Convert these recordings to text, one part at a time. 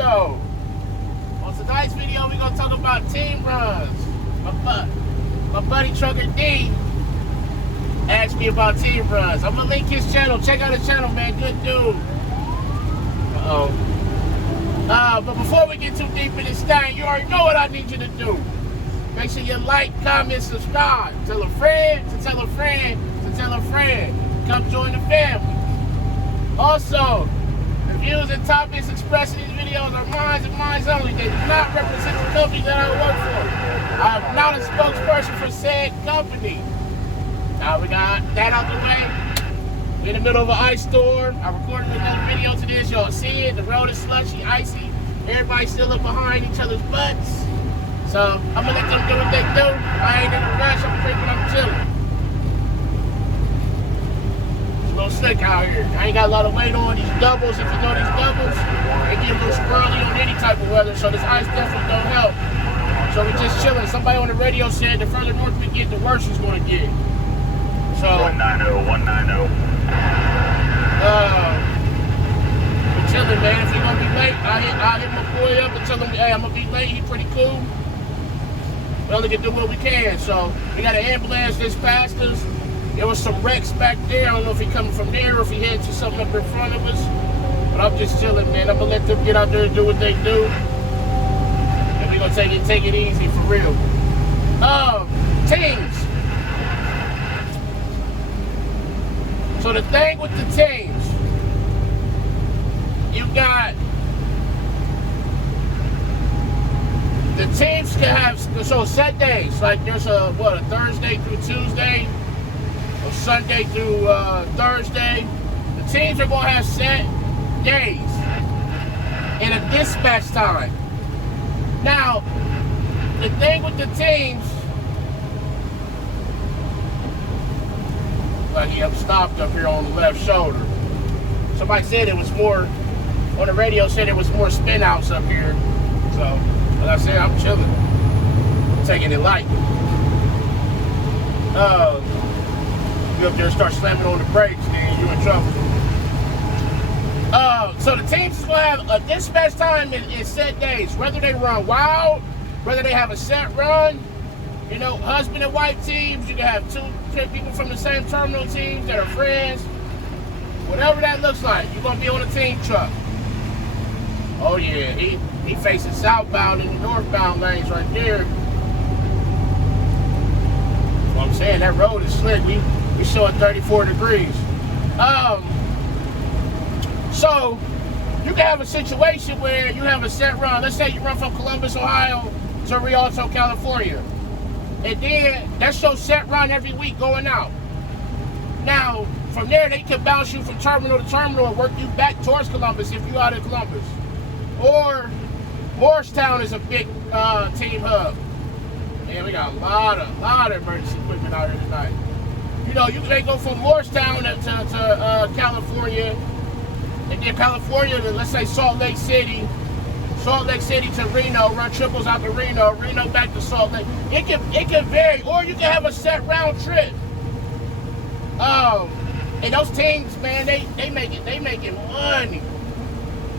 show. On tonight's video, we're gonna talk about team runs. My buddy Trucker D asked me about team runs. I'm gonna link his channel. Check out his channel, man. Good dude. But before we get too deep in this thing, you already know what I need you to do. Make sure you like, comment, subscribe. Tell a friend to tell a friend to tell a friend. Come join the family. Also, the views and topics expressed in these videos are mine and mine only. They do not represent the company that I work for. I am not a spokesperson for said company. Now we got that out the way. We're in the middle of an ice storm. I recorded another video to this. Y'all see it. The road is slushy, icy. Everybody's still up behind each other's butts. So I'm gonna let them do what they do. I ain't in a rush. I'm creeping. I'm chilling. It's a little slick out here. I ain't got a lot of weight on these doubles. If you know these doubles, they get a little squirrely on any type of weather. So this ice definitely don't help. So we're just chilling. Somebody on the radio said the further north we get, the worse it's gonna get. So 190, 190. We're chilling, man. If you're gonna be late, I'll hit my boy up and tell him, hey, I'm gonna be late. He's pretty cool. We only can do what we can. So we got an ambulance that's past us. There was some wrecks back there. I don't know if he coming from there or if he headed to something up in front of us. But I'm just chilling, man. I'm gonna let them get out there and do what they do. And we're gonna take it easy for real. Teams. So the thing with the teams, you got the teams can have set days. Like there's a Thursday through Tuesday, or Sunday through Thursday. The teams are gonna have set days and a dispatch time. Now, the thing with the teams. I'm stopped up here on the left shoulder. Somebody said it was more, on the radio said it was more spin outs up here. So, like I said, I'm chilling. I'm taking it light. You up there and start slamming on the brakes, then you're in trouble. So the teams is gonna have a dispatch time in set days, whether they run wild, whether they have a set run. You know, husband and wife teams, you can have two people from the same terminal teams that are friends. Whatever that looks like, you're going to be on a team truck. Oh yeah, he facing southbound and northbound lanes right there. That's what I'm saying, that road is slick. We showing 34 degrees. So, you can have a situation where you have a set run. Let's say you run from Columbus, Ohio to Rialto, California. And then that's your set run every week going out. Now, from there, they can bounce you from terminal to terminal and work you back towards Columbus if you're out of Columbus. Or Morristown is a big team hub. Man, we got a lot of emergency equipment out here tonight. You know, they go from Morristown to California, and then California to, let's say, Salt Lake City to Reno, run triples out to Reno back to Salt Lake. It can vary, or you can have a set round trip. And those teams, man, they making money.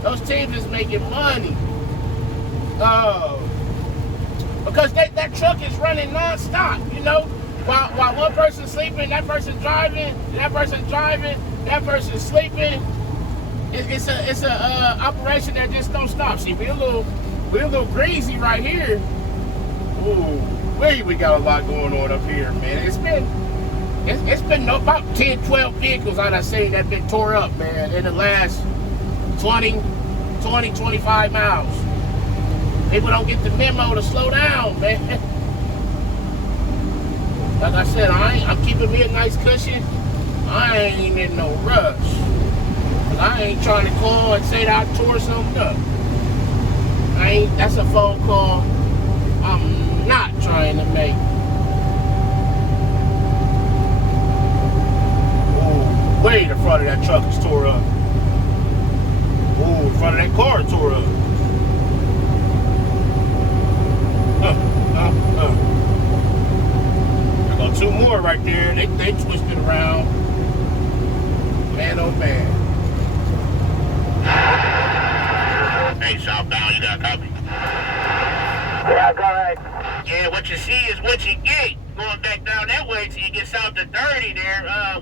Those teams is making money. Because that truck is running nonstop, you know. While one person's sleeping, that person's driving, that person's sleeping. It's a operation that just don't stop. See, we're a little greasy right here. Ooh, we got a lot going on up here, man. It's been about 10, 12 vehicles I've seen that been tore up, man, in the last 20, 25 miles. People don't get the memo to slow down, man. Like I said, I'm keeping me a nice cushion. I ain't in no rush. I ain't trying to call and say that I tore something up. That's a phone call I'm not trying to make. Ooh, way the front of that truck is tore up. Ooh, the front of that car tore up. There go two more right there. They twisted around. Man, oh man. Hey, southbound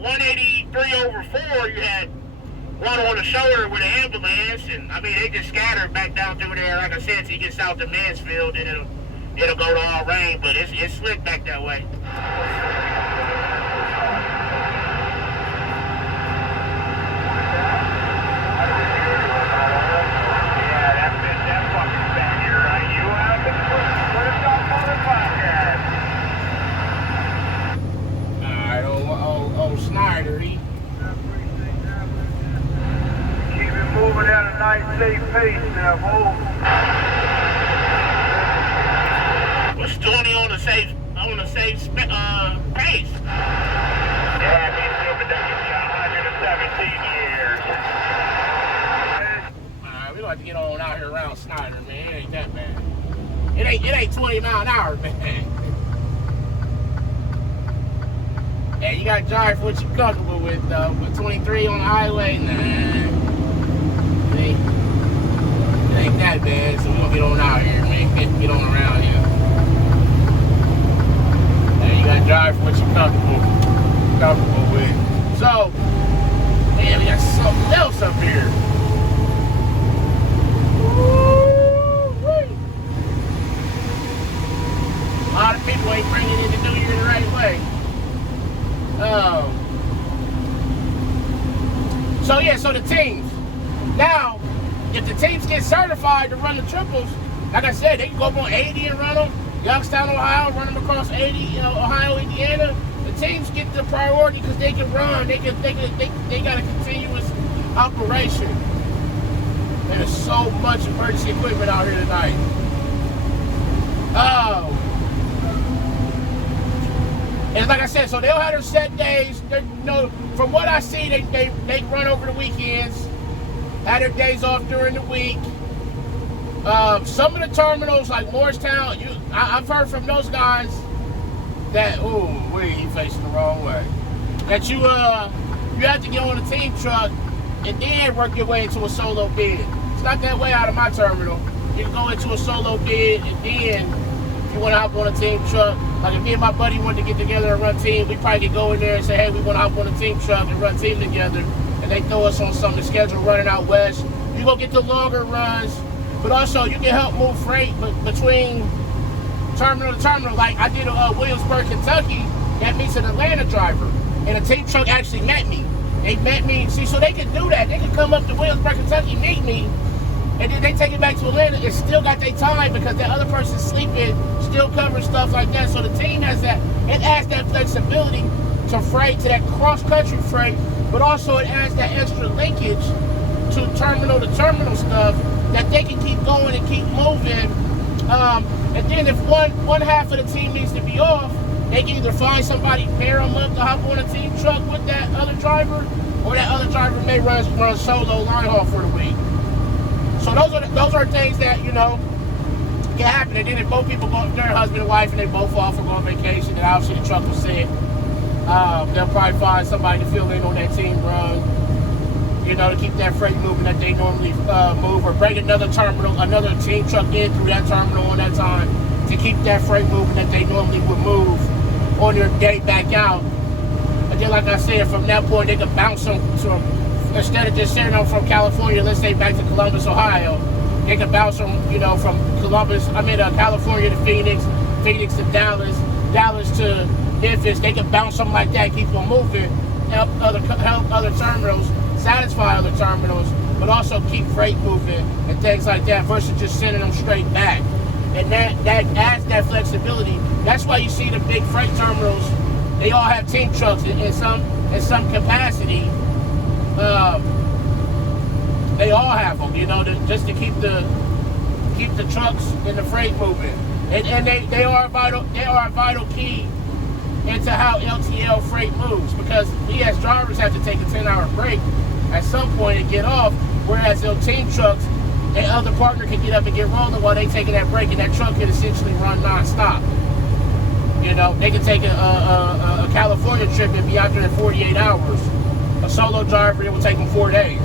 183/4, you had one on the shoulder with an ambulance, and I mean they just scattered back down through there. Like I said, till you get south to Mansfield, and it'll go to all rain, but it's slick back that way. Nice safe pace now, boy. Was 20 on the safe pace. Yeah, he's moving down to 117 years. We like to get on out here around Snyder, man. It ain't that bad. It ain't 20 mile an hour, man. Hey, you gotta drive for what you're comfortable with, though. But 23 on the highway, nah. It ain't that bad, so we're gonna get on out here, man. Get on around here. Yeah, you gotta drive for what you're comfortable with. So, man, we got something else up here. Woo-wee. A lot of people ain't bringing in the new year the right way. So the teams. Now, if the teams get certified to run the triples, like I said, they can go up on 80 and run them. Youngstown, Ohio, run them across 80, Ohio, Indiana. The teams get the priority because they can run. They got a continuous operation. There's so much emergency equipment out here tonight. And like I said, so they'll have their set days. From what I see, they run over the weekends. Had their days off during the week. Some of the terminals, like Morristown, I've heard from those guys that, you facing the wrong way. That you have to get on a team truck and then work your way into a solo bid. It's not that way out of my terminal. You can go into a solo bid, and then if you want to hop on a team truck, like if me and my buddy wanted to get together and run team, we probably could go in there and say, hey, we want to hop on a team truck and run team together. And they throw us on some of the schedule running out west. You go get the longer runs, but also you can help move freight between terminal to terminal. Like I did Williamsburg, Kentucky, that meets an Atlanta driver, and a team truck actually met me. They met me, see, so they can do that. They can come up to Williamsburg, Kentucky, meet me, and then they take it back to Atlanta and still got their time because that other person's sleeping, still covering stuff like that. So the team has that, it adds that flexibility to freight, to that cross-country freight, but also it adds that extra linkage to terminal stuff that they can keep going and keep moving. And then if one half of the team needs to be off, they can either find somebody, pair them up to hop on a team truck with that other driver, or that other driver may run solo line haul for the week. So those are things that, can happen. And then if both people go, they're husband and wife, and they both off or go on vacation, and obviously the truck was sick, they'll probably find somebody to fill in on that team run, to keep that freight moving that they normally move, or bring another team truck in through that terminal on that time to keep that freight moving that they normally would move on their day back out. And then, like I said, from that point, they can bounce them instead of just sending them from California, let's say back to Columbus, Ohio, they can bounce them, from California to Phoenix, Phoenix to Dallas, Dallas to Memphis. They can bounce them like that, keep them moving, help other terminals, satisfy other terminals, but also keep freight moving and things like that versus just sending them straight back. And that adds that flexibility. That's why you see the big freight terminals, they all have team trucks in some capacity. They all have them, just to keep the trucks and the freight moving. And they are a vital key into how LTL freight moves, because we as drivers have to take a 10-hour break at some point and get off, whereas those team trucks, the other partner can get up and get rolling while they taking that break, and that truck can essentially run non-stop. They can take a California trip and be out there in 48 hours. A solo driver, it will take them 4 days.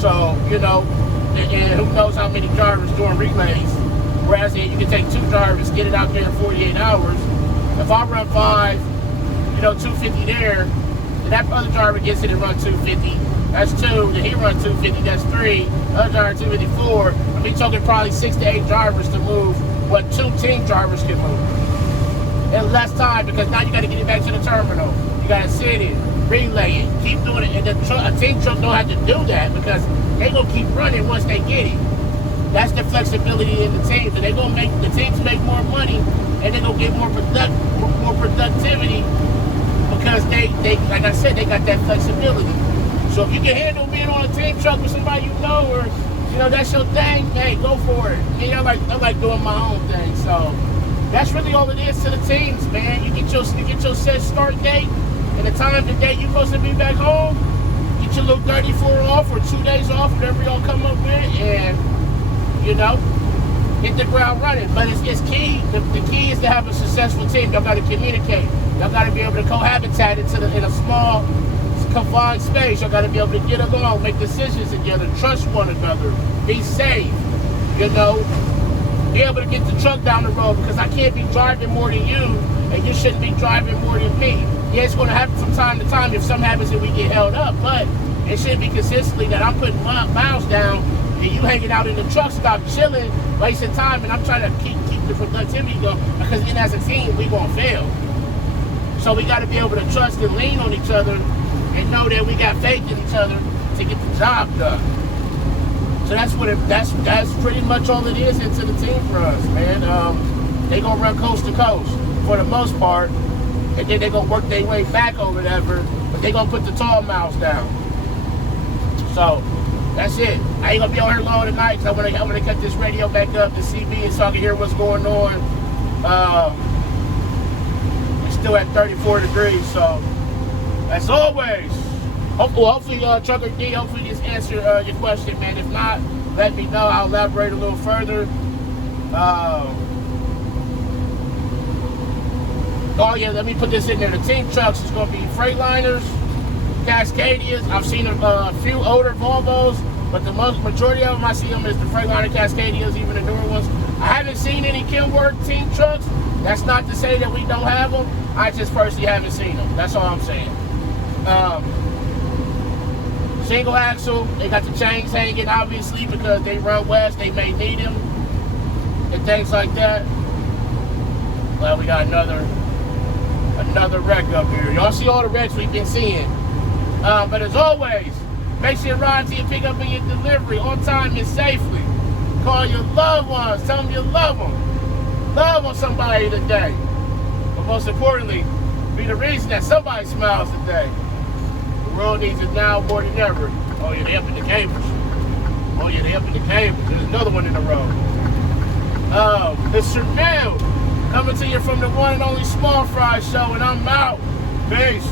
So, and who knows how many drivers doing relays, whereas you can take 2 drivers, get it out there in 48 hours. If I run 5, 250 there, And that other driver gets it and run 250. That's 2. Then he runs 250. That's 3. Other driver 254. I mean, talking probably 6 to 8 drivers to move what 2 team drivers can move. And less time because now you got to get it back to the terminal. You got to sit it, relay it, keep doing it. And a team truck don't have to do that because they gonna keep running once they get it. That's the flexibility in the teams. And they gonna make the teams make more money, and they gonna get more productivity because they like I said, they got that flexibility. So if you can handle being on a team truck with somebody you know, or you know that's your thing, hey, go for it. Yeah, I like doing my own thing. So that's really all it is to the teams, man. You get your set start date and the time the date you're supposed to be back home. Get your little 34 off or 2 days off, whatever y'all come up with, and you know, hit the ground running. But it's key. The key is to have a successful team. Y'all got to communicate. Y'all got to be able to cohabitate in a small, confined space. Y'all got to be able to get along, make decisions together, trust one another, be safe. You know, be able to get the truck down the road because I can't be driving more than you, and you shouldn't be driving more than me. Yeah, it's going to happen from time to time if something happens and we get held up, but it should be consistently that I'm putting miles down and you hanging out in the truck stop, chilling, wasting time, and I'm trying to keep the productivity going because then as a team, we going to fail. So we got to be able to trust and lean on each other and know that we got faith in each other to get the job done. So that's pretty much all it is into the team for us, man. They going to run coast to coast for the most part, and then they going to work their way back or whatever, but they going to put the tall miles down. So that's it. I ain't gonna be on here long tonight because I'm gonna cut this radio back up to CB so I can hear what's going on. It's still at 34 degrees, so as always, hopefully Trucker D, hopefully this answered your question, man. If not, let me know. I'll elaborate a little further. Oh yeah, let me put this in there. The team trucks is gonna be Freightliners, Cascadias. I've seen a few older Volvos, but the majority of them I see them is the Freightliner Cascadias, even the newer ones. I haven't seen any Kenworth team trucks. That's not to say that we don't have them. I just personally haven't seen them. That's all I'm saying. Single axle, they got the chains hanging obviously because they run west. They may need them and things like that. Well, we got another wreck up here. Y'all see all the wrecks we've been seeing. But as always, make sure you ride to your pickup and your delivery on time and safely. Call your loved ones. Tell them you love them. Love on somebody today. But most importantly, be the reason that somebody smiles today. The world needs it now more than ever. Oh yeah, they up in the cables. Oh yeah, they up in the cables. There's another one in the road. Mr. Neil, coming to you from the one and only Small Fry Show, and I'm out. Peace.